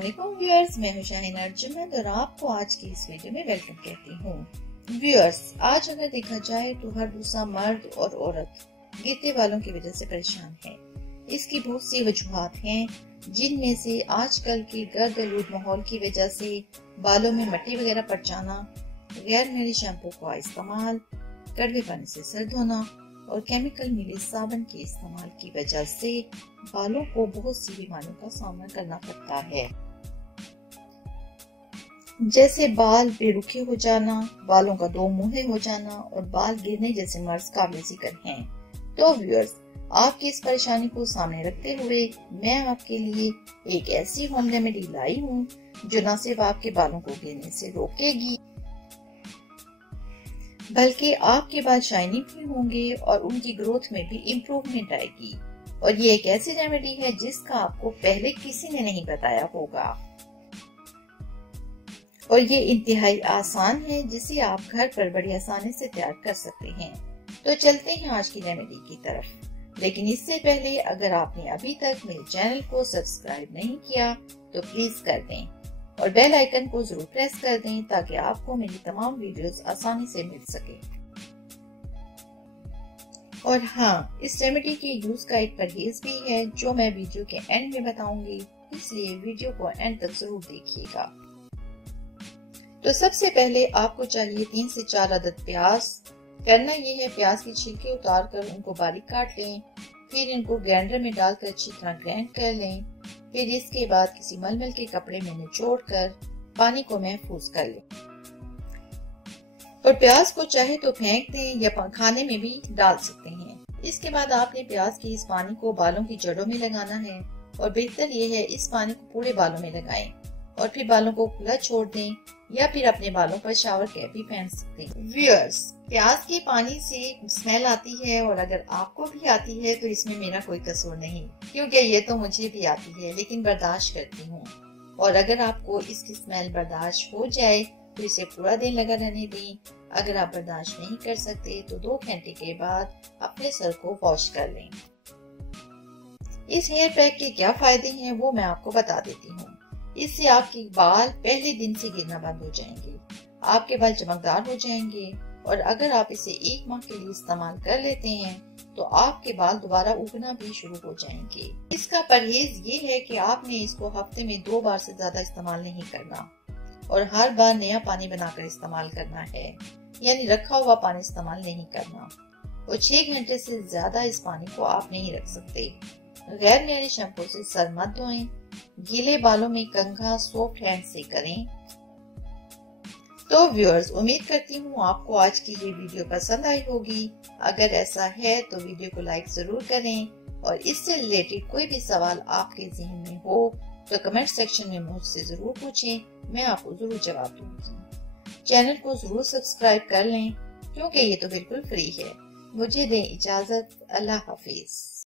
अस्सलामुअलैकुम व्यूअर्स, मैं हूं शाहीन अर्जुमंद और आपको आज की इस वीडियो में वेलकम कहती हूं। व्यूअर्स, आज अगर देखा जाए तो हर दूसरा मर्द और औरत गिरते बालों की वजह से परेशान है। इसकी बहुत सी वजूहात हैं, जिनमें से आजकल के गर्द-आलूद माहौल की वजह से बालों में मट्टी वगैरह पड़ जाना, गैर मिली शैम्पू का इस्तेमाल, कड़वे पानी से सर धोना और केमिकल मिले साबुन के इस्तेमाल की वजह से बालों को बहुत सी बीमारियों का सामना करना पड़ता है, जैसे बाल बेरुखे हो जाना, बालों का दो मुंहे हो जाना और बाल गिरने जैसे मर्ज काबिल जिक्र हैं। तो व्यूअर्स, आपकी इस परेशानी को सामने रखते हुए मैं आपके लिए एक ऐसी होम रेमेडी लाई हूँ जो न सिर्फ आपके बालों को गिरने से रोकेगी, बल्कि आपके बाल शाइनिंग भी होंगे और उनकी ग्रोथ में भी इम्प्रूवमेंट आएगी। और ये एक ऐसी रेमेडी है जिसका आपको पहले किसी ने नहीं बताया होगा और ये इंतहाई आसान है, जिसे आप घर पर बड़ी आसानी से तैयार कर सकते हैं। तो चलते हैं आज की रेमेडी की तरफ। लेकिन इससे पहले अगर आपने अभी तक मेरे चैनल को सब्सक्राइब नहीं किया तो प्लीज कर दें और बेल आइकन को जरूर प्रेस कर दें ताकि आपको मेरी तमाम वीडियोस आसानी से मिल सके। और हाँ, इस रेमेडी के यूज का एक परहेज भी है जो मैं वीडियो के एंड में बताऊंगी, इसलिए वीडियो को एंड तक जरूर देखिएगा। तो सबसे पहले आपको चाहिए 3 से 4 अदद प्याज। करना ये है, प्याज की छिलके उतार कर उनको बारीक काट लें, फिर इनको ग्राइंडर में डालकर अच्छी तरह ग्राइंड कर लें। फिर इसके बाद किसी मलमल के कपड़े में निचोड़ कर पानी को महफूज कर लें और प्याज को चाहे तो फेंक दें या खाने में भी डाल सकते हैं। इसके बाद आपने प्याज के इस पानी को बालों की जड़ों में लगाना है और बेहतर यह है इस पानी को पूरे बालों में लगाएं और फिर बालों को खुला छोड़ दें या फिर अपने बालों पर शावर कैप भी पहन सकते हैं। व्यूअर्स, प्याज के पानी से स्मेल आती है और अगर आपको भी आती है तो इसमें मेरा कोई कसूर नहीं, क्योंकि ये तो मुझे भी आती है, लेकिन बर्दाश्त करती हूँ। और अगर आपको इसकी स्मेल बर्दाश्त हो जाए तो इसे पूरा दिन लगा रहने दें। अगर आप बर्दाश्त नहीं कर सकते तो 2 घंटे के बाद अपने सर को वॉश कर लें। इस हेयर पैक के क्या फायदे हैं वो मैं आपको बता देती हूँ। इससे आपके बाल पहले दिन से गिरना बंद हो जाएंगे, आपके बाल चमकदार हो जाएंगे और अगर आप इसे 1 माह के लिए इस्तेमाल कर लेते हैं तो आपके बाल दोबारा उगना भी शुरू हो जाएंगे। इसका परहेज ये है कि आपने इसको हफ्ते में 2 बार से ज्यादा इस्तेमाल नहीं करना और हर बार नया पानी बनाकर इस्तेमाल करना है, यानी रखा हुआ पानी इस्तेमाल नहीं करना। और 6 घंटे से ज्यादा इस पानी को आप नहीं रख सकते। गैर मियारी शैम्पू से सर मत धोएं, गीले बालों में कंघा सॉफ्ट हैंड से करें। तो व्यूअर्स, उम्मीद करती हूँ आपको आज की ये वीडियो पसंद आई होगी। अगर ऐसा है तो वीडियो को लाइक जरूर करें और इससे रिलेटेड कोई भी सवाल आपके ज़हन में हो तो कमेंट सेक्शन में मुझसे जरूर पूछें, मैं आपको जरूर जवाब दूंगी। चैनल को जरूर सब्सक्राइब कर लें क्योंकि ये तो बिल्कुल फ्री है। मुझे दें इजाजत। अल्लाह हाफिज।